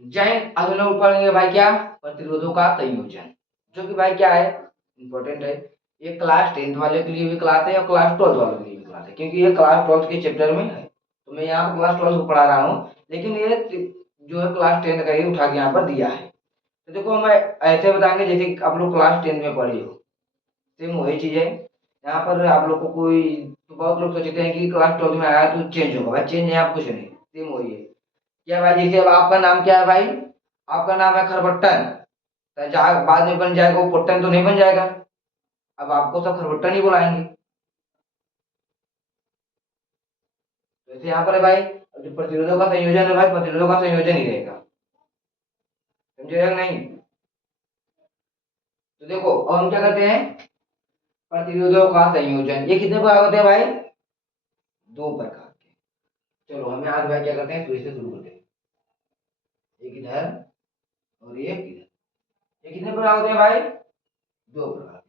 जैन अब हम लोग पढ़ेंगे भाई क्या, प्रतिरोधों का संयोजन, जो कि भाई क्या है, इंपॉर्टेंट है। ये क्लास 10th वाले के लिए भी क्लास है और क्लास 12th वालों के लिए भी क्लास है, क्योंकि ये क्लास 12th के चैप्टर में है। तो मैं यहाँ पर क्लास 12th को पढ़ा रहा हूँ, लेकिन ये जो है क्लास 10th का ही उठा के यहाँ पर दिया है। तो देखो मैं ऐसे बताएंगे जैसे कि आप लोग क्लास 10th में पढ़े हो, सेम वही चीज है। यहाँ पर आप लोग को कोई, तो बहुत लोग सोचते हैं कि क्लास 12th में आया तो चेंज होगा, भाई चेंज यहाँ कुछ नहीं, सेम वही है। क्या भाई, जैसे अब आपका नाम क्या है भाई, आपका नाम है खरबट्टन, तो जहाँ बाद में बन जाएगा वो पुट्टन तो नहीं बन जाएगा, अब आपको सब खरबट्टन ही बुलाएंगे। जैसे यहाँ पर है भाई, जो प्रतिरोधों का संयोजन है भाई, प्रतिरोधों का संयोजन ही रहेगा, समझेगा नहीं। तो देखो अब हम क्या करते हैं, प्रतिरोधों का संयोजन ये कितने प्रकार होते हैं भाई, दो प्रकार के। चलो हमें आज भाई क्या करते हैं, फिर से शुरू करते हैं। एक इधर और एक इधर, ये कितने प्रकार होते हैं भाई, दो प्रकार के।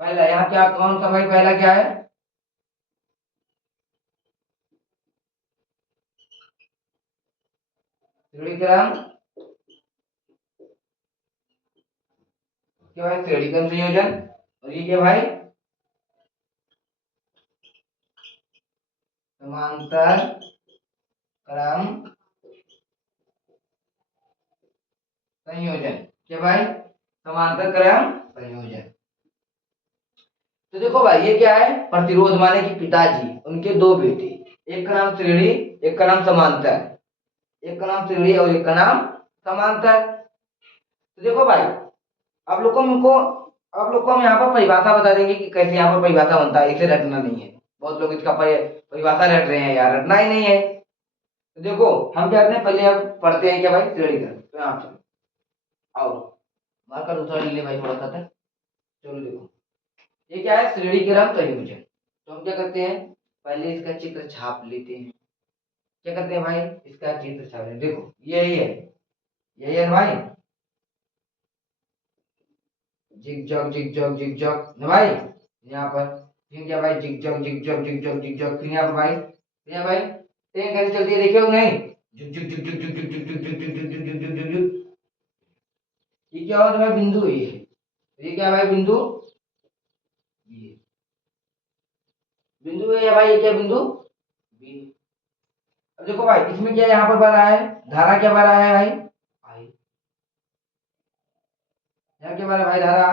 पहला यहाँ क्या, कौन सा भाई, पहला क्या है, त्रिविक्रम, क्या भाई त्रिविक्रम संयोजन। और ये क्या भाई, समांतर क्रम संयोजन, क्या भाई, समांतर क्रम संयोजन। तो देखो भाई ये क्या है, प्रतिरोध माने कि पिताजी उनके दो बेटे, एक का नाम श्रेणी, एक का नाम समांतर, एक का नाम श्रेणी और एक का नाम समांतर। तो देखो भाई, आप लोग को हमको आप लोग को हम यहाँ पर परिभाषा बता देंगे कि कैसे यहाँ पर परिभाषा बनता है, इसे रटना नहीं है। बहुत लोग इसका परिभाषा रट रहे हैं यार, रटना ही नहीं है। तो देखो हम क्या करते हैं, पहले हम पढ़ते हैं क्या भाई, श्रेणी क्रम। तो यहाँ चलो, आओ मार्कर दूसरा ले ले भाई थोड़ा सा तक। चलो देखो, ये क्या है, श्रेणी क्रम संयोजन। तो हम क्या करते हैं, पहले इसका चित्र छाप लेते हैं। क्या करते हैं भाई, इसका चित्र छाप लेते हैं। देखो यही है, यही है भाई, जिग जग जिग जग जिग जग ना भाई, यहाँ पर फिर क्या भाई, जिग जग जिग जग जिग जग जिग जग, फिर यहाँ पर भाई, फिर यहाँ भाई ट्रेन कैसे चलती है देखे हो नहीं, जुग जुग जुग जुग जुग जुग जुग जुग जुग जुग जुग जुग जुग जुग जुग। ये क्या होता है भाई, बिंदु ये है, ये क्या है भाई, बिंदु ये, बिंदु ए है भाई, ये क्या बिंदु बी। अब देखो भाई इसमें क्या यहाँ पर बह रहा है, धारा क्या बह रहा है भाई, आई। यहाँ क्या बह रहा है भाई, धारा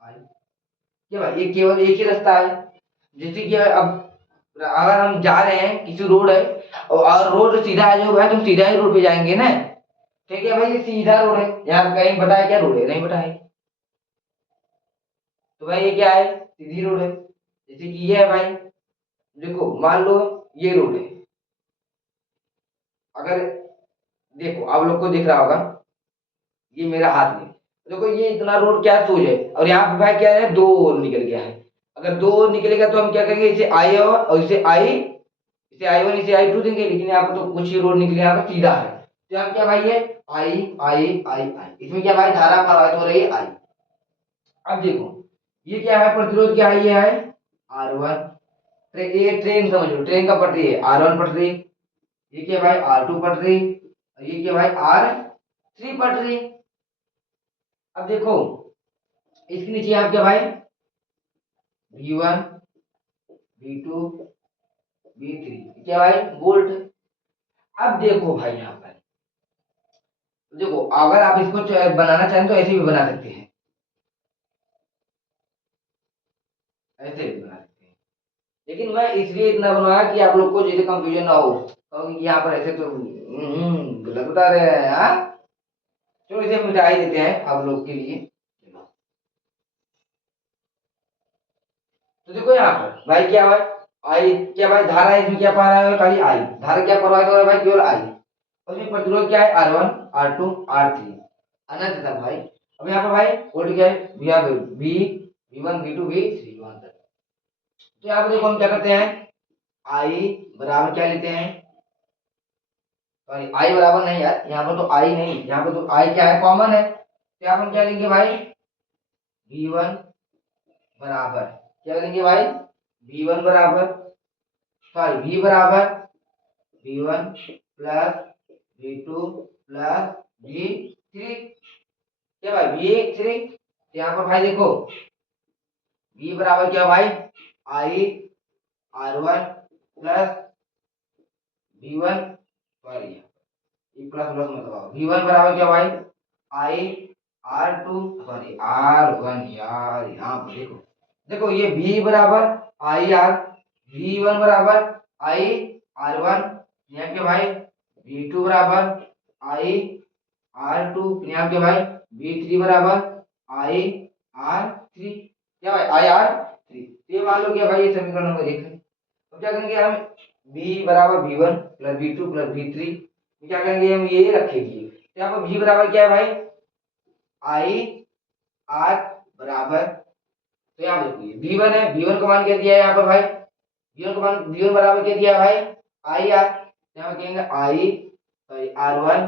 आई। क्या भाई, ये केवल एक ही रास्ता है। जैसे कि अब अगर हम जा रहे हैं किसी रोड है, और रोड सीधा है जो भाई, तुम सीधा ही रोड पे जाएंगे ना, ठीक है भाई, ये सीधा रोड है, यहाँ कहीं बताया क्या रोड है, नहीं बताया। तो भाई ये क्या है, सीधी रोड है। जैसे कि ये है भाई, देखो मान लो ये रोड है, अगर देखो आप लोग को दिख रहा होगा, ये मेरा हाथ में, देखो ये इतना रोड क्या सूझ है, और यहाँ पे भाई क्या है, दो ओर निकल गया है। अगर दो ओर निकलेगा तो हम क्या करेंगे, इसे आई और इसे आई, इसे आई वन इसे आई टू देंगे, लेकिन यहाँ पर तो कुछ ही रोड निकले, यहाँ पे सीधा है। तो यहाँ क्या भाई है, आई आई आई आई, इसमें क्या भाई, धारा प्रवाहित हो रही है आई। अब देखो ये क्या है, प्रतिरोध क्या है, ये है R1। ये ट्रेन समझ लो, ट्रेन का पटरी है, R1 पटरी, ये क्या भाई, R2 पटरी, और ये क्या भाई, R3 पटरी। अब देखो इसके नीचे आप क्या भाई, V1 V2 V3, क्या भाई, वोल्ट। अब देखो भाई यहाँ पर, देखो अगर आप इसको बनाना चाहें तो ऐसे भी बना सकते हैं, ऐसे भी बना सकते हैं, लेकिन मैं इसलिए इतना बनवाया कि आप लोग को जैसे कंफ्यूजन ना हो, क्योंकि यहाँ पर ऐसे तो गलत बता रहे हैं हाँ। चलो इसे मिटा ही देते हैं आप लोग के लिए। तो देखो यहाँ पर भाई क्या भाई, आई क्या भाई, धारा इसमें क्या पा रहा है, खाली आई, धारा क्या प्रवाहित हो रहा है भाई, केवल आई। और इसमें प्रतिरोध क्या है, R1 R2 R3, अनंत तक भाई। अब यहाँ पर भाई वोल्ट क्या है, V V1 V2 V3 वहां तक। तो यहाँ पर देखो हम क्या करते हैं, आई बराबर क्या लेते हैं, सॉरी आई बराबर नहीं यार, यहाँ पर तो आई नहीं, यहाँ पर तो आई क्या है, कॉमन है। तो यहाँ पर हम क्या लेंगे भाई, V1 बराबर, क्या लेंगे भाई, V1 बराबर, सॉरी V बराबर V1 plus V2 plus V3, क्या भाई V3। यहाँ पर भाई देखो V बराबर क्या भाई I R1 plus V1, sorry ये प्लस प्लस मत लगाओ, V1 बराबर क्या भाई I R2, सॉरी R1, यार यहाँ पर देखो, देखो ये V बराबर I R, V1 बराबर I R1, यहाँ के भाई V2 बराबर I R2, यहाँ के भाई V3 बराबर I R3, क्या भाई I R3। ये मान लो क्या भाई ये समीकरण नंबर 1 है। तो क्या करेंगे हम V बराबर V1 plus V2 plus V3, क्या करेंगे हम ये रखेंगे। तो यहाँ पर V बराबर क्या है भाई I R बराबर, तो यहाँ देखो ये V1 है, V1 का मान क्या दिया है यहाँ पर भाई, V1 का मान V1 बराबर क्या दिया है भाई I R, यहाँ पर कहेंगे I सॉरी R1,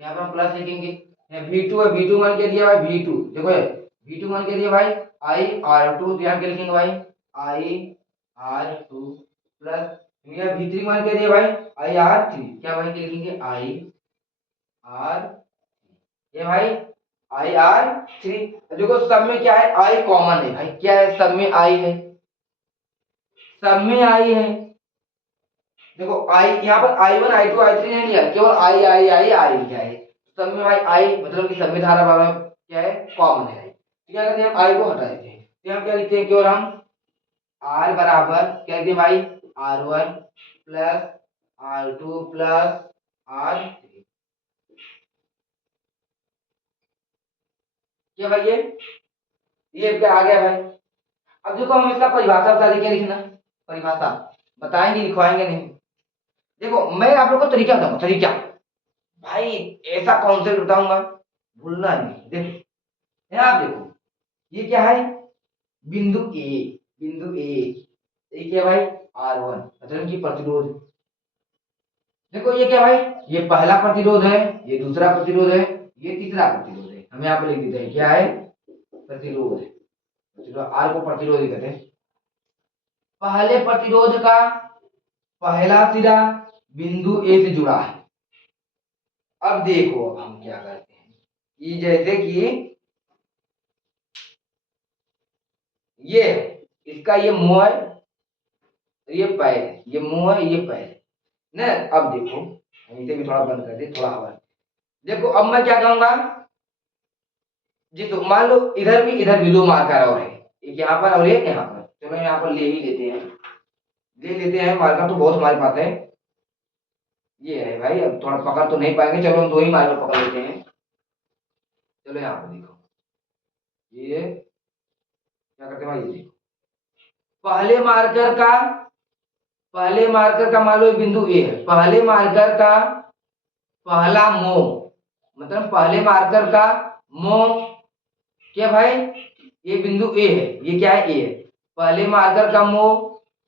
यहाँ पर हम प्लस लिखेंगे। यहाँ V2 है, V2 मान क्या दिया भाई V2, देखो V2 मान क्या दिया भाई I R2, तो यहाँ क्या लिखेंगे भाई I R2 प्लस यहाँ V3 मान क्या दिया भाई I R3, क्या भाई क्या लिखेंगे I R, ये भाई I R3। देखो सब में क्या है I कॉमन है भाई, क्या है सब में I है, सब में I है। देखो I यहाँ पर I1 I2 I3 नहीं लिया, केवल I लिखा है। सब में भाई I मतलब कि सब में धारा बराबर क्या है कॉमन है। तो क्या करते हैं हम I को हटा देते हैं, तो हम क्या लिखते हैं केवल हम R बराबर क्या लिखते हैं भाई R1 plus R2 plus R3, क्या भाई ये क्या आ गया भाई। अब देखो हम इसका परिभाषा बता दें, क्या लिखना परिभाषा बताएंगे लिखवाएंगे नहीं। देखो मैं आप लोग को तरीका बताऊंगा, तरीका भाई ऐसा कॉन्सेप्ट बताऊंगा भूलना नहीं। देखो यहाँ आप देखो ये क्या है बिंदु ए, बिंदु ए, ये क्या भाई R1 मतलब कि प्रतिरोध। देखो ये क्या भाई ये पहला प्रतिरोध है, ये दूसरा प्रतिरोध है, ये तीसरा प्रतिरोध है। हम यहाँ पे लिख देते हैं क्या है प्रतिरोध है, प्रतिरोध R को प्रतिरोध ही कहते हैं। पहले प्रतिरोध का पहला सिरा बिंदु ए से जुड़ा है। अब देखो अब हम क्या करते हैं कि जैसे कि ये इसका ये मुंह है, ये पैर है, ये मुंह है, ये पैर है ना। अब देखो इसे भी थोड़ा बंद कर दे, थोड़ा हवा। देखो अब मैं क्या कहूंगा, जिस मान लो इधर भी दो मार्कर और है, एक यहाँ पर और एक यहाँ पर। चलो यहाँ पर ले ही लेते हैं, ले लेते हैं, मार्कर तो बहुत हमारे पास है। ये है भाई, अब थोड़ा पकड़ तो नहीं पाएंगे, चलो हम दो ही मार्कर पकड़ लेते हैं। चलो यहाँ पर देखो ये क्या करते हैं भाई, ये देखो पहले मार्कर का मान लो बिंदु ए है, पहले मार्कर का पहला मोड़ मतलब पहले मार्कर का मोड़ क्या भाई ये बिंदु ए है, ये क्या है ए है। पहले मार्कर का मोड़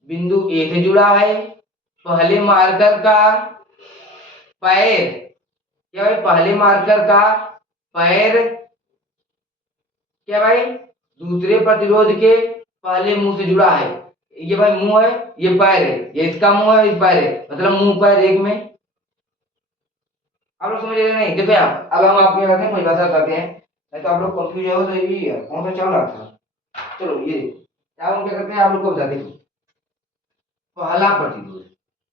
बिंदु ए से जुड़ा है। पहले मार्कर का पैर क्या भाई पहले मार्कर का पैर क्या भाई दूसरे प्रतिरोध के पहले मुंह से जुड़ा है। ये भाई मुंह है, ये पैर है, ये इसका मुंह है, ये पैर है, मतलब मुंह पैर एक में। आप लोग समझ रहे नहीं। देखो यहाँ अब हम आपके करते हैं परिभाषा करते हैं, नहीं तो आप लोग कंफ्यूज हो तो ये कौन सा चल रहा था। चलो ये क्या हम क्या करते हैं आप लोग को बता दें। पहला प्रतिरोध,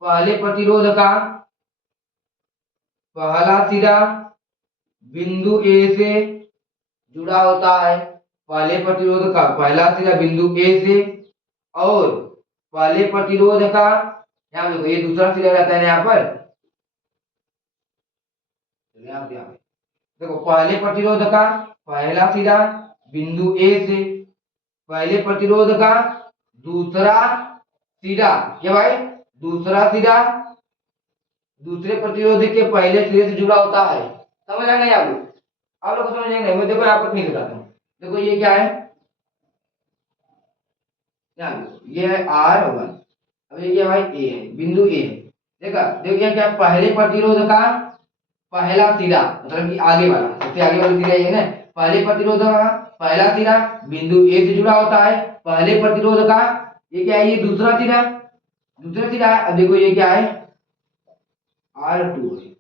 पहले प्रतिरोध का पहला सिरा बिंदु ए से जुड़ा होता है। पहले प्रतिरोध का पहला सिरा बिंदु ए से, और पहले प्रतिरोध का यहाँ देखो ये दूसरा सिरा रहता है यहाँ पर। देखो पहले प्रतिरोध का पहला सिरा बिंदु ए से, पहले प्रतिरोध का दूसरा सिरा क्या भाई दूसरा सिरा दूसरे प्रतिरोध के पहले सिरे से जुड़ा होता है। समझ आए नहीं आप लोग को समझ नहीं। मैं देखो यहाँ पर नहीं बताता हूँ। देखो ये क्या है ये है R1, अब ये क्या भाई ए है, बिंदु ए है। देखा देखिए क्या पहले प्रतिरोध का पहला सिरा मतलब कि आगे वाला सबसे आगे वाला सिरा ये ना। पहले प्रतिरोध का पहला सिरा बिंदु ए से जुड़ा होता है। पहले प्रतिरोध का ये क्या है ये दूसरा सिरा, दूसरा सिरा। अब देखो ये क्या है R2 है।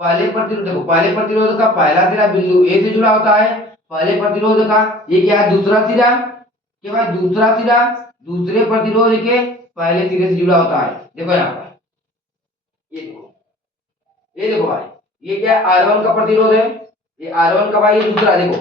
पहले प्रतिरोध देखो, पहले प्रतिरोध का पहला सिरा बिंदु ए से जुड़ा होता है। पहले प्रतिरोध का ये क्या है, दूसरा सिरा के भाई दूसरा सिरा दूसरे प्रतिरोध के पहले सिरे से जुड़ा होता है। देखो यहाँ पर ये देखो भाई, ये क्या है, R1 का प्रतिरोध है। ये R1 का भाई ये दूसरा, देखो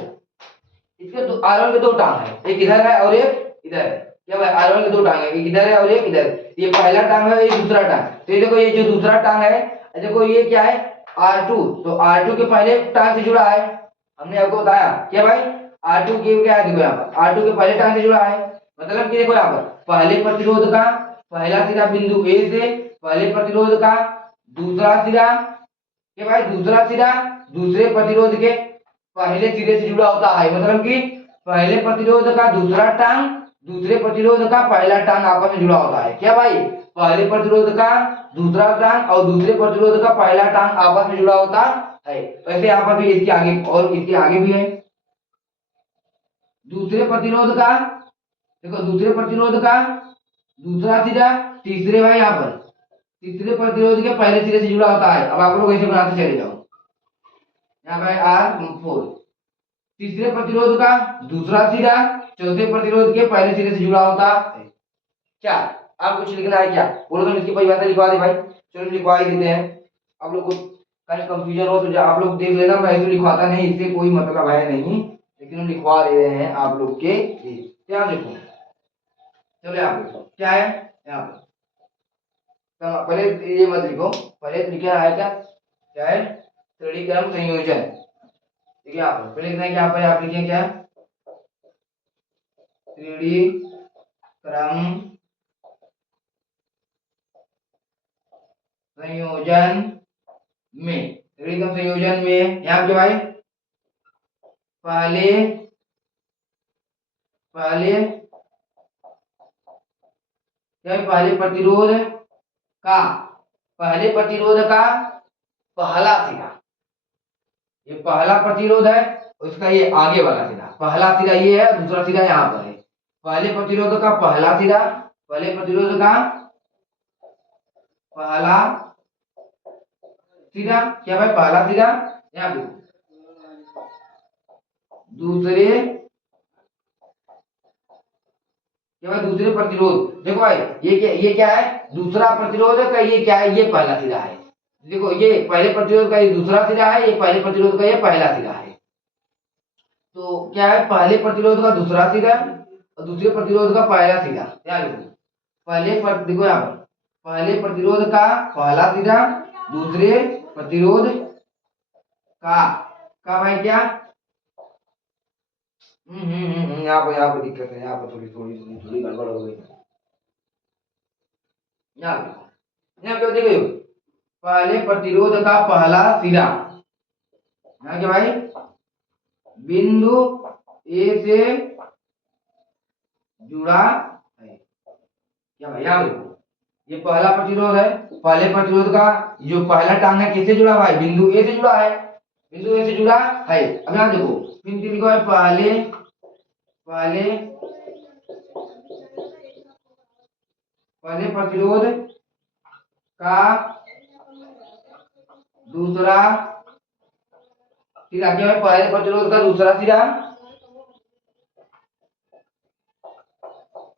इसके R1 के दो टांग है, एक इधर है और एक इधर है। क्या भाई, R1 के दो टांग है, एक इधर है और एक इधर है। ये पहला टांग है, ये दूसरा टांग। तो ये देखो, ये जो दूसरा टांग है, देखो ये क्या है, R2। तो R2 के पहले टांग से जुड़ा है, हमने आपको बताया। क्या भाई, R2 के क्या है, देखो यहाँ पर R2 के पहले टांग से जुड़ा है। मतलब कि देखो यहाँ पर पहले प्रतिरोध का पहला सिरा बिंदु ए से पहले प्रतिरोध का दूसरा सिरा के भाई दूसरा सिरा दूसरे प्रतिरोध के पहले सिरे से जुड़ा होता है। मतलब कि पहले प्रतिरोध का दूसरा टांग दूसरे प्रतिरोध का पहला टांग आपस में जुड़ा होता है। क्या भाई, पहले प्रतिरोध का दूसरा टांग और दूसरे प्रतिरोध का पहला टांग आपस में जुड़ा होता है। वैसे यहाँ पर भी इसके आगे और इसके आगे भी है। दूसरे प्रतिरोध का देखो, दूसरे प्रतिरोध का दूसरा सिरा तीसरे भाई यहाँ पर तीसरे प्रतिरोध के पहले सिरे से जुड़ा होता है। अब आप लोग ऐसे बनाते चले जाओ, यहाँ पर R4 तीसरे प्रतिरोध का दूसरा सिरा चौथे प्रतिरोध के पहले सिरे से जुड़ा होता है। क्या आप कुछ लिखना है क्या, बोलो तो इसकी परिभाषा लिखवा दे भाई। चलो लिखवा ही देते हैं। आप लोग को कहीं कंफ्यूजन हो तो आप लोग देख लेना, मैं ऐसे लिखवाता नहीं, इससे कोई मतलब है नहीं, लेकिन हम लिखवा रहे हैं आप लोग के लिए। क्या लिखो, चलो यहाँ पे क्या है, यहाँ पे तो पहले ये मत लिखो, पहले लिखा है क्या है, त्रिड़ी क्रम संयोजन। ठीक है, यहाँ पर पहले लिखना है, यहाँ पर आप लिखें क्या, त्रिड़ी क्रम संयोजन में, त्रिड़ी क्रम संयोजन में यहाँ पे भाई पहले पहले क्या, पहले प्रतिरोध का पहले प्रतिरोध का पहला सिरा, ये पहला प्रतिरोध है, उसका ये आगे वाला सिरा, पहला सिरा ये है, दूसरा सिरा यहाँ पर है। पहले प्रतिरोध का पहला सिरा, पहले प्रतिरोध का पहला सिरा, क्या भाई पहला सिरा, यहाँ पे दूसरे क्या भाई दूसरे प्रतिरोध। देखो भाई ये क्या है, दूसरा प्रतिरोध का ये क्या है, ये पहला सिरा है। देखो ये पहले प्रतिरोध का ये दूसरा सिरा है, ये पहले प्रतिरोध का ये पहला सिरा है। तो क्या है, पहले प्रतिरोध का दूसरा सिरा और दूसरे प्रतिरोध का पहला सिरा। क्या लिखो, देखो यहाँ पर पहले प्रतिरोध का पहला सिरा दूसरे प्रतिरोध का भाई क्या, यहाँ पर दिक्कत है, यहाँ पर थोड़ी थोड़ी थोड़ी गड़बड़ हो गई। यहाँ पे देखो, पहले प्रतिरोध का पहला सिरा, यहाँ के भाई बिंदु ए से जुड़ा है। क्या भाई, यहाँ देखो ये पहला प्रतिरोध है, पहले प्रतिरोध का जो पहला टांग है किससे जुड़ा हुआ है, बिंदु ए से जुड़ा है, बिंदु ए से जुड़ा है। अब यहाँ देखो फिर लिखो है, पहले पहले पहले प्रतिरोध का दूसरा सिरा, क्या है, पहले प्रतिरोध का दूसरा सिरा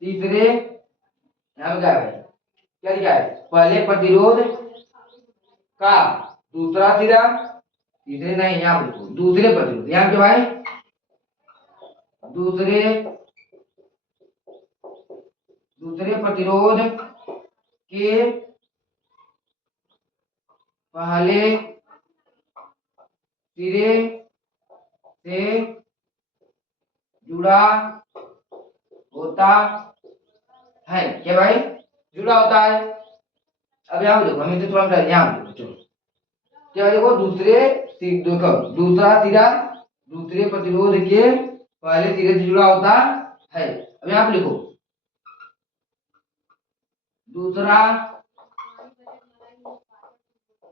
तीसरे, यहाँ पे क्या है, क्या लिखा है, पहले प्रतिरोध का दूसरा सिरा तीसरे नहीं, यहाँ पे दूसरे प्रतिरोध, यहाँ के भाई दूसरे प्रतिरोध के पहले सिरे से जुड़ा होता है। क्या भाई, जुड़ा होता है। अब यहाँ देखो, हमें तो थोड़ा यहाँ देखो, चलो क्या देखो, देखो दूसरा सिरा दूसरे प्रतिरोध के पहले सिरे से जुड़ा होता है। अब यहाँ पे लिखो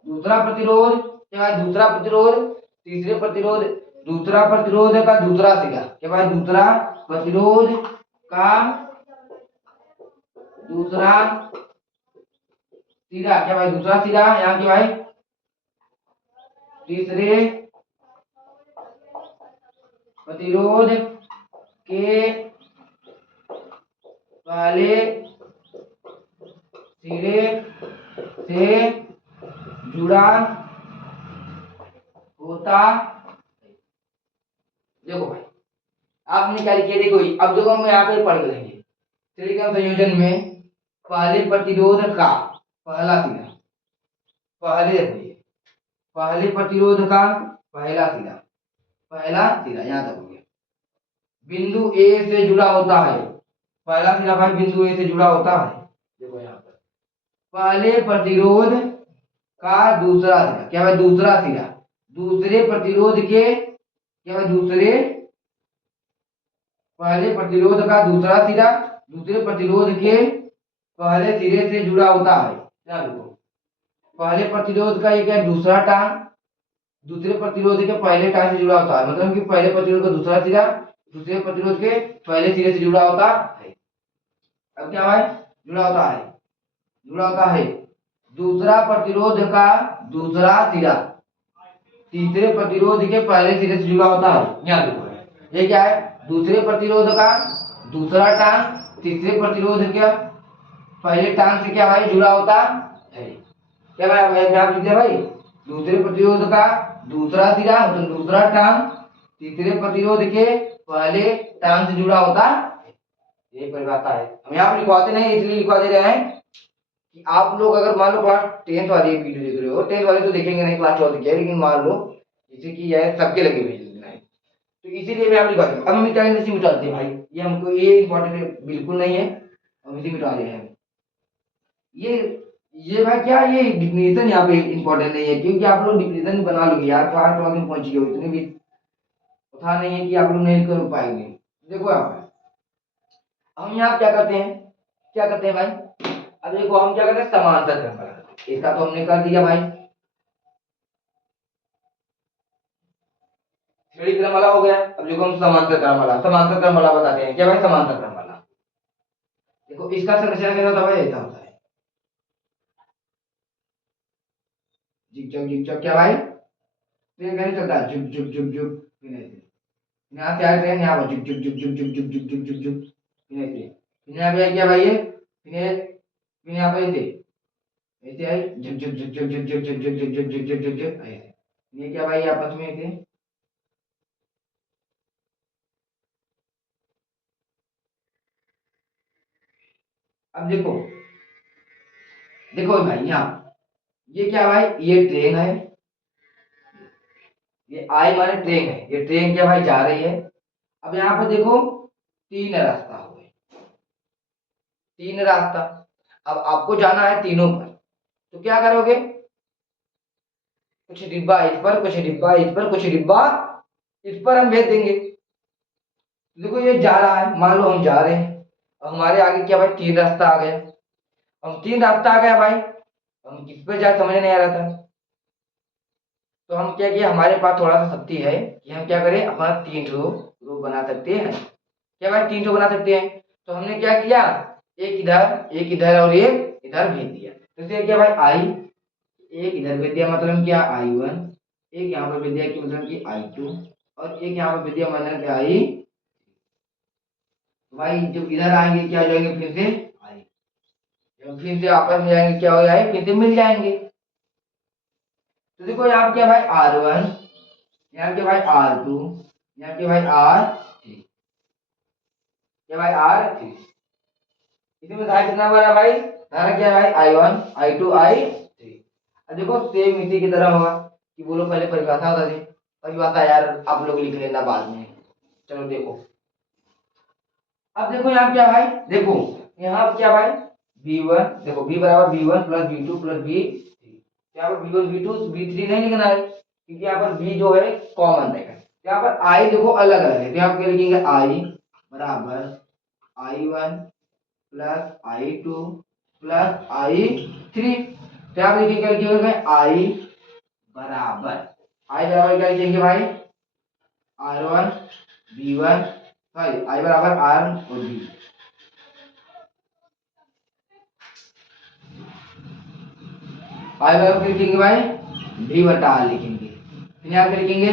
दूसरा प्रतिरोध, क्या दूसरा प्रतिरोध तीसरे प्रतिरोध, दूसरा प्रतिरोध का दूसरा सिरा, क्या भाई दूसरा प्रतिरोध का दूसरा सिरा क्या भाई दूसरा सिरा यहाँ के भाई तीसरे प्रतिरोध के पहले सिरे से जुड़ा होता। देखो भाई आपने क्या लिखा, देखो अब देखो हम यहाँ पे पढ़ के लेंगे सिलिकॉन संयोजन में पहले प्रतिरोध का पहला सिरा, पहले पहले प्रतिरोध का पहला सिरा यहाँ तक हो गया, बिंदु ए से जुड़ा होता है। पहला सिरा भाई बिंदु ए से जुड़ा होता है। देखो यहाँ पर पहले प्रतिरोध का दूसरा सिरा क्या भाई दूसरा सिरा, दूसरे प्रतिरोध के क्या भाई दूसरे पहले प्रतिरोध का दूसरा सिरा दूसरे प्रतिरोध के पहले सिरे से जुड़ा होता है। क्या देखो पहले प्रतिरोध का ये क्या दूसरा टांग दूसरे प्रतिरोध के पहले टांग से जुड़ा होता है, मतलब कि पहले प्रतिरोध का दूसरा सिरा दूसरे प्रतिरोध के पहले सिरे से जुड़ा होता है। अब क्या भाई जुड़ा होता है दूसरा प्रतिरोध का दूसरा सिरा तीसरे प्रतिरोध के पहले सिरे से जुड़ा होता है। यहाँ देखो ये क्या है दूसरे प्रतिरोध का दूसरा टांग तीसरे प्रतिरोध के पहले टांग से क्या भाई जुड़ा होता है। क्या भाई दूसरे प्रतिरोध का दूसरा सिरा मतलब दूसरा टांग तीसरे प्रतिरोध के पहले टांग से जुड़ा होता है। ये परिभाषा है, हम यहाँ पर लिखवाते नहीं इसलिए लिखवा दे रहे हैं कि आप लोग अगर मान लो क्लास 10th वाली वीडियो देख रहे हो, 10th वाले तो देखेंगे नहीं क्लास 12 की है, लेकिन मान लो जैसे कि यह सबके लगे हुए हैं तो इसीलिए मैं आप लिखवा दूँ। अब हम क्या इसे मिटाते हैं भाई, ये हमको ये इंपॉर्टेंट बिल्कुल नहीं है, हम इसे मिटा रहे हैं। ये भाई क्या ये डिफिनेशन यहाँ पे इंपॉर्टेंट नहीं है, क्योंकि आप लोग डिफिनेशन बना लोगे यार, क्लास 12 में पहुंच गए हो, इतने भी पता नहीं है कि आप लोग नहीं कर पाएंगे। देखो यहाँ पे हम यहाँ क्या करते हैं भाई, अब देखो हम क्या करते हैं समांतर क्रम बनाते हैं, इसका तो हमने कर दिया भाई, श्रेणी क्रम वाला हो गया। अब देखो हम समांतर क्रम वाला बताते हैं। क्या भाई समांतर क्रम वाला, देखो इसका संरचना कैसा होता है भाई, ऐसा होता है जिग क्या भाई ट्रेन कैसे चलता है जुग जुग जुग जुग, यहाँ से आए ट्रेन यहाँ पर जुग जुग जुग जुग जुग जुग जुग जुग जुग जुग, यहाँ पे क्या भाई ये फिर यहाँ पे ऐसे आई झुक झुक झुक झुक झुक झुक झुक झुक झुक झुक झुक झुक झुक ऐसे, ये क्या भाई आपस में ऐसे। अब देखो भाई यहाँ ये क्या भाई ये ट्रेन है, ये आई माने ट्रेन है, ये ट्रेन क्या भाई जा रही है। अब यहाँ पे देखो तीन रास्ता हो गए, तीन रास्ता, अब आपको जाना है तीनों पर, तो क्या करोगे कुछ डिब्बा इस पर कुछ डिब्बा इस पर कुछ डिब्बा इस पर हम भेज देंगे। देखो ये जा रहा है, मान लो हम जा रहे हैं, अब हमारे आगे क्या भाई तीन रास्ता आ गया, हम तीन रास्ता आ गया भाई, हम किस पे जाए समझ नहीं आ रहा था, तो हम क्या किया हमारे पास थोड़ा सा शक्ति है कि हम क्या करें अपना तीन रो बना सकते हैं। क्या भाई तीन रो बना सकते हैं, तो हमने क्या किया एक इधर और एक इधर भेज दिया, तो इसलिए क्या भाई आई एक इधर भेज दिया मतलब क्या I1, एक यहाँ पर भेज दिया कि मतलब कि I2, और एक यहाँ पर भेज दिया मतलब कि आई भाई जब इधर आएंगे क्या हो जाएंगे फिर से आई, जब फिर से आपस में जाएंगे क्या हो जाएंगे फिर से मिल जाएंगे। तो देखो यहाँ क्या भाई R1, यहाँ क्या भाई R2, यहाँ क्या भाई R3, क्या भाई R3, इसमें धारा कितना बड़ा भाई, धारा क्या है भाई I1 I2 I3। अब देखो सेम इसी की तरह होगा कि बोलो पहले परिभाषा बता दे, परिभाषा यार आप लोग लिख लेना बाद में। चलो देखो अब देखो यहाँ क्या भाई, देखो यहाँ क्या भाई V1, देखो V बराबर V1 plus V2 plus V3, यहाँ पर V1 V2 V3 नहीं लिखना है क्योंकि यहाँ पर V जो है कॉमन रहेगा। यहाँ पर I देखो अलग अलग है, तो यहाँ क्या लिखेंगे I बराबर I1 plus I2 plus I3, तो यहाँ लिखेंगे क्या लिखेंगे I बराबर क्या लिखेंगे भाई R1 V1 सॉरी I बराबर R और V, आई बराबर क्या लिखेंगे भाई, वी बटा आर लिखेंगे। फिर यहाँ पे लिखेंगे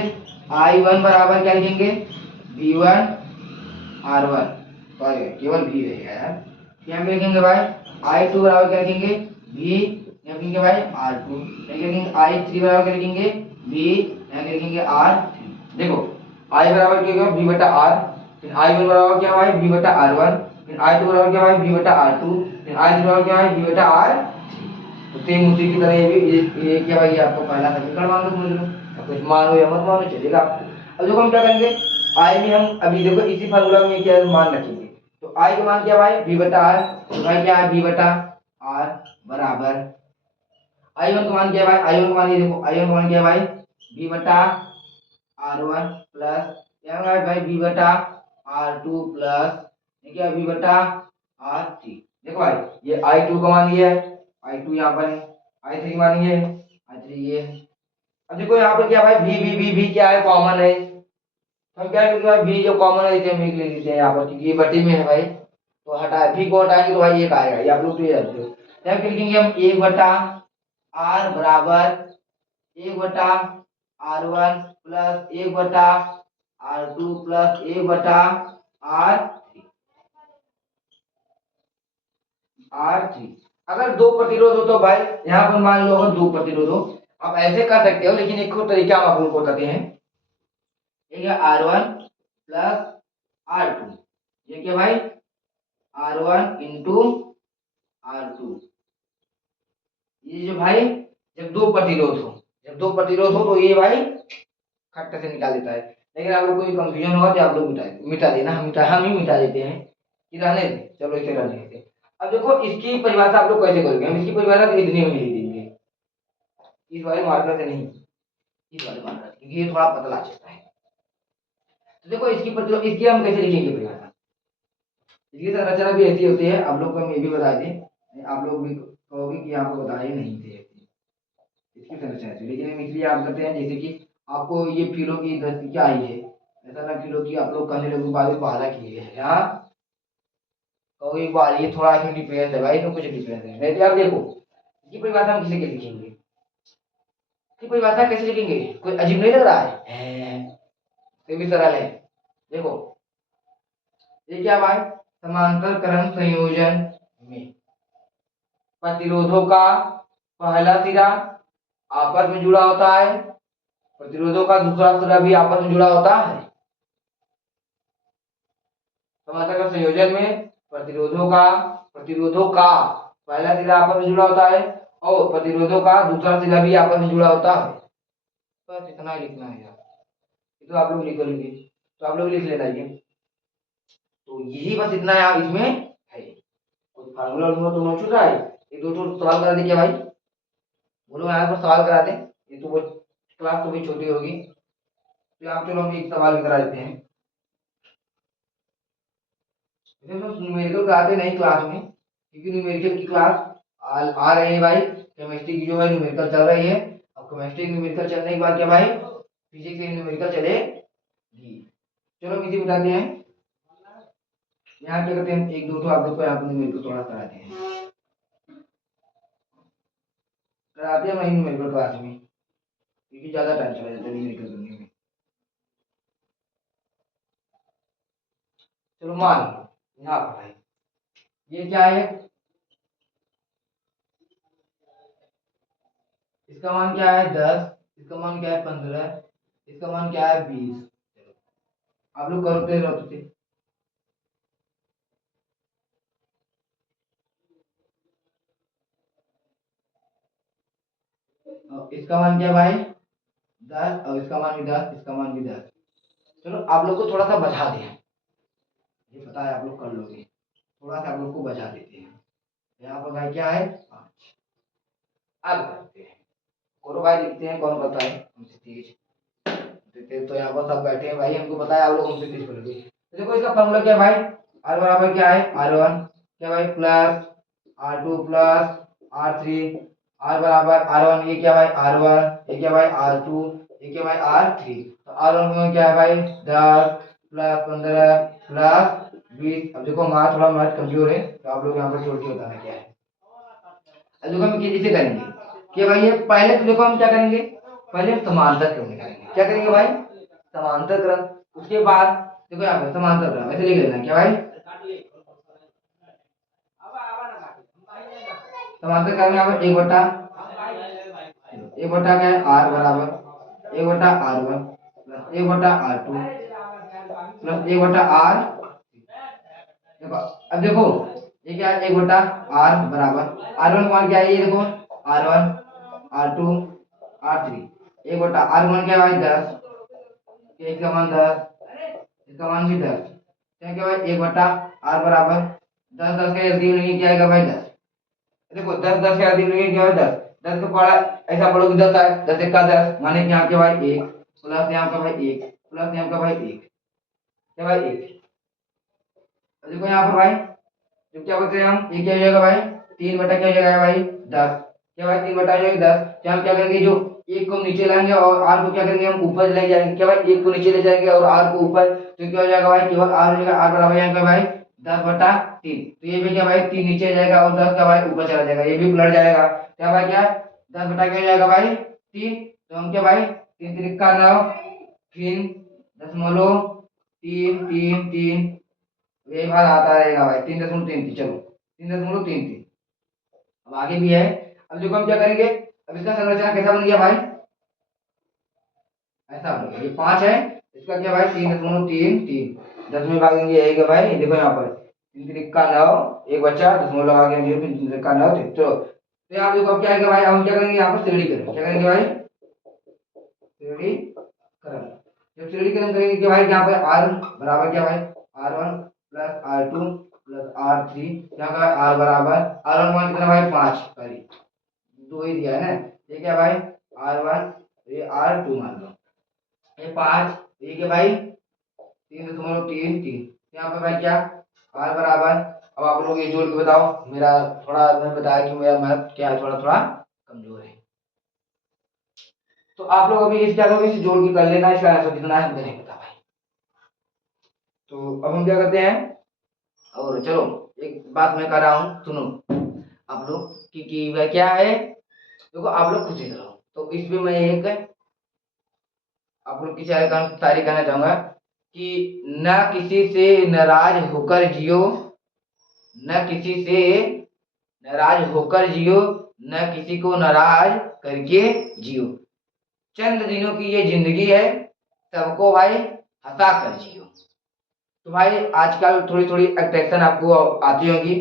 I1 बराबर क्या लिखेंगे, V1 R1, सॉरी केवल V रहेगा यार। यहाँ पे लिखेंगे भाई I2 बराबर क्या लिखेंगे, V, यहाँ लिखेंगे भाई R2, यहाँ लिखेंगे I3 बराबर क्या लिखेंगे, V, यहाँ लिखेंगे R3। देखो I बराबर क्या होगा, V बटा R, फिर I1 बराबर क्या भाई, V बटा R1, फिर I2 बराबर क्या भाई, V बटा R2, फिर I3 बराबर क्या है, V बटा R3। तो सेम उसी की तरह ये भी ये क्या भाई, आपको पहला समीकरण मान लो, समझ लो, अब कुछ मानो या मत मानो चलेगा आपको। अब देखो हम क्या करेंगे, आई में हम अभी देखो इसी फार्मूला में क्या मान रखेंगे, तो आई का मान क्या भाई, वी बटा आर, तो भाई क्या है, वी बटा आर बराबर आई वन का मान क्या है भाई, आई वन का मान ये देखो, आई वन का मान क्या है भाई, वी बटा आर वन प्लस यहाँ भाई वी बटा आर टू प्लस ये क्या, वी बटा आर थ्री। देखो भाई ये आई टू का मान ये है, आई टू यहाँ पर है, आई थ्री मान ये है, आई थ्री ये है। अब देखो यहाँ पर क्या भाई, भी क्या है, कॉमन है, हम क्या लिखेंगे भाई, भी जो कॉमन है इसे हम लिख लेते हैं यहाँ पर, क्योंकि ये बटी में है भाई, तो हटा भी को हटाएंगे तो भाई एक आएगा, ये आप लोग तो ये जानते हो। यहाँ पे लिखेंगे हम एक बटा आर बराबर एक बटा आर वन प्लस एक बटा आर टू प्लस एक बटा आर आर थ्री। अगर दो प्रतिरोध हो तो भाई यहाँ पर मान लो अगर दो प्रतिरोध हो, आप ऐसे कर सकते हो, लेकिन एक और तरीका हम आप लोगों को बताते हैं। एक है R one plus R two, ये क्या भाई, R one into R two. ये जो भाई जब दो प्रतिरोध हो, जब दो प्रतिरोध हो तो ये भाई खट्टा से निकाल देता है। लेकिन आप लोग को कंफ्यूजन होगा तो आप लोग मिटा देना, हम ही मिटा देते हैं कि रहने दे, चलो इसे रहने देते। अब देखो इसकी परिभाषा आप लोग कैसे करोगे, हम इसकी परिभाषा तो इतनी में लिख देंगे, इस वाले मार्कर से नहीं, इस वाले मार्कर से, क्योंकि ये थोड़ा पतला चलता है। तो देखो इसकी प्रतिरोध, इसकी हम कैसे लिखेंगे परिभाषा, इसकी संरचना भी ऐसी होती है, आप लोग को हम ये भी बता दें, आप लोग भी कहोगे कि आपको बताए नहीं थे इसकी संरचना ऐसी, लेकिन हम इसलिए आप करते हैं जैसे कि आपको ये फीलो की दृष्टि क्या आई है, ऐसा ना फीलो की आप लोग कहने लगे बाद में बहाना किए है यहाँ, तो एक बार ये थोड़ा इसमें डिफरेंस है भाई, इसमें कुछ डिफरेंस है। नहीं तो आप देखो इसकी परिभाषा हम किसे के लिखेंगे, इसकी परिभाषा कैसे लिखेंगे, कोई अजीब नहीं लग रहा है, ये भी सरल है। देखो ये क्या भाई, समांतर करण संयोजन में प्रतिरोधों का पहला सिरा आपस में जुड़ा होता है, प्रतिरोधों का दूसरा सिरा भी आपस में जुड़ा होता है। समांतर करण संयोजन में प्रतिरोधों का पहला सिरा आपस में जुड़ा होता है और प्रतिरोधों का दूसरा सिरा भी आपस में जुड़ा होता है। बस इतना ही लिखना है यार, ये तो आप लोग लिख लेंगे, तो आप लोग लिख लेना ये, तो यही बस इतना यार इसमें है। कुछ फार्मूला तो नहीं छूट रहा है, एक दो सवाल करा दे क्या भाई, बोलो यहाँ पर सवाल करा दे, ये तो वो क्लास तो भी छोटी होगी, तो यहाँ चलो हम एक सवाल भी करा देते हैं। न्यूमेरिकल कराते नहीं क्लास में, क्योंकि न्यूमेरिकल की क्लास आ रही है भाई, केमिस्ट्री की जो है न्यूमेरिकल चल रही है। अब केमिस्ट्री न्यूमेरिकल चलने के बाद क्या भाई, फिजिक्स की न्यूमेरिकल चलेगी। चलो हम इसी बताते हैं, यहाँ क्या करते हैं, एक दो तो आप लोग को यहाँ पर न्यूमेरिकल थोड़ा कराते हैं, कराते हैं वही न्यूमेरिकल क्लास में, क्योंकि ज्यादा टाइम चला जाता है न्यूमेरिकल करने में। चलो मान लो यहाँ पर है, ये क्या है, इसका मान क्या है 10, इसका मान क्या है 15, इसका मान क्या है 20। आप लोग करते रहते थे, इसका मान क्या है भाई 10, और इसका मान भी 10, इसका मान भी 10। चलो आप लोग को थोड़ा सा बचा दें, ये पता है आप लोग कर लोगे, थोड़ा सा आप लोग को बचा देते हैं। यहाँ पर भाई क्या है 5, अब करते हैं, कौन भाई लिखते हैं, कौन करता है हमसे तेज देते हैं, तो यहाँ पर सब बैठे हैं भाई, हमको पता है आप लोग हमसे तेज करोगे। तो देखो इसका फॉर्मूला क्या है भाई, आर बराबर क्या है, आर वन क्या भाई plus R two plus R three, R बराबर आर वन ये क्या भाई आर वन, ये क्या भाई आर टू, ये क्या भाई आर थ्री। तो आर वन में क्या है भाई 10 प्लस 15 प्लस 20। अब देखो हमारा थोड़ा मैथ कमजोर है, तो आप लोग यहाँ पर छोड़ के बताना क्या है। अब देखो हम किसी से करेंगे, कि भाई ये पहले तो देखो हम क्या करेंगे, पहले हम समांतर क्रम निकालेंगे। क्या करेंगे भाई, समांतर क्रम। उसके बाद देखो यहाँ पे समांतर क्रम ऐसे लिख लेना, क्या भाई, समांतर क्रम में यहाँ पे 1 बटा क्या है आर बराबर 1/r1 plus 1/r2 plus 1/r। देखो अब देखो ये क्या है, 1/r बराबर r1 मान क्या है, ये देखो r1 r2 r3, 1/r1 क्या है भाई 10, इसका मान 10, इसका मान भी 10, क्या भाई 1/r बराबर 10, 10 का एलसीएम लेंगे क्या आएगा भाई 10। देखो 10 10 का एलसीएम लेंगे क्या होगा 10, 10 को पढ़ा ऐसा पढ़ोगे 10 है, 10 1 का 10 माने कि यहाँ के भाई 1 प्लस यहाँ का भाई 1 प्लस यहाँ का भाई 1, क्या भाई 1। देखो यहाँ पर भाई जब क्या करते हैं हम, ये क्या हो जाएगा भाई 3 बटा क्या हो जाएगा भाई 10, क्या भाई 3 बटा हो जाएगा 10। तो हम क्या करेंगे, जो 1 को नीचे लाएंगे और r को क्या करेंगे हम ऊपर ले जाएंगे, क्या भाई 1 को नीचे ले जाएंगे और r को ऊपर, तो क्या हो जाएगा भाई केवल r हो जाएगा, r बराबर यहाँ का भाई 10/3। तो ये भी क्या भाई 3 नीचे जाएगा और 10 का भाई ऊपर चला जाएगा, ये भी उलट जाएगा, क्या भाई क्या 10 बटा क्या हो जाएगा भाई 3। तो हम क्या भाई 3 3 का 9 फिर 0.333, ये बार आता रहेगा भाई 3.33। चलो 3.33। अब आगे भी है। अब देखो हम क्या करेंगे, अब इसका संरचना कैसा बन गया भाई, ऐसा बन गया, ये 5 है, इसका क्या भाई 3.33, 10 में भागेंगे यही का भाई, देखो यहाँ पर 3 3 का 9, एक बच्चा दशमलव लगा के 0 फिर 3 का 9, चलो तो यहाँ देखो अब क्या आएगा भाई, हम क्या करेंगे यहाँ पर श्रेणी करेंगे, क्या करेंगे भाई श्रेणी करेंगे। जब श्रेणी करेंगे कि भाई यहाँ पर r बराबर क्या भाई r1 plus r2 plus r3, यहाँ का r बराबर r1 मान कितना भाई 5, सॉरी 2 ही दिया है ना, ठीक है भाई r1, ये r2 मान लो ये 5, ठीक है भाई 3.33, यहाँ पे भाई क्या r बराबर। अब आप लोग ये जोड़ के बताओ, मेरा थोड़ा मैं बताया कि मेरा मैथ क्या है, थोड़ा थोड़ा कमजोर है, तो आप लोग अभी इस क्या करोगे, इसे जोड़ के कर लेना, इसका आंसर कितना है मुझे नहीं पता भाई। तो अब हम क्या करते हैं, और चलो एक बात मैं कर रहा हूँ सुनो आप लोग कि वह क्या है, देखो आप लोग खुश ही रहो, तो इसमें मैं एक आप लोग की तारीफ करना चाहूंगा कि न किसी से नाराज होकर जियो, न किसी से नाराज होकर जियो, न किसी को नाराज करके जियो, चंद दिनों की ये जिंदगी है, सबको भाई हंसा कर जियो। तो भाई आजकल थोड़ी थोड़ी अट्रैक्शन आपको आती होगी,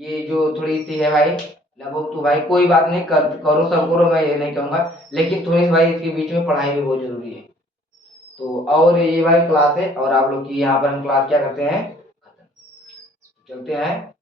ये जो थोड़ी सी है भाई लगभग, तो भाई कोई बात नहीं, करो सब करो, मैं ये नहीं कहूँगा, लेकिन थोड़ी सी भाई इसके बीच में पढ़ाई भी बहुत जरूरी है। तो और ये भाई क्लास है, और आप लोग की यहाँ पर हम क्लास क्या करते हैं, चलते हैं।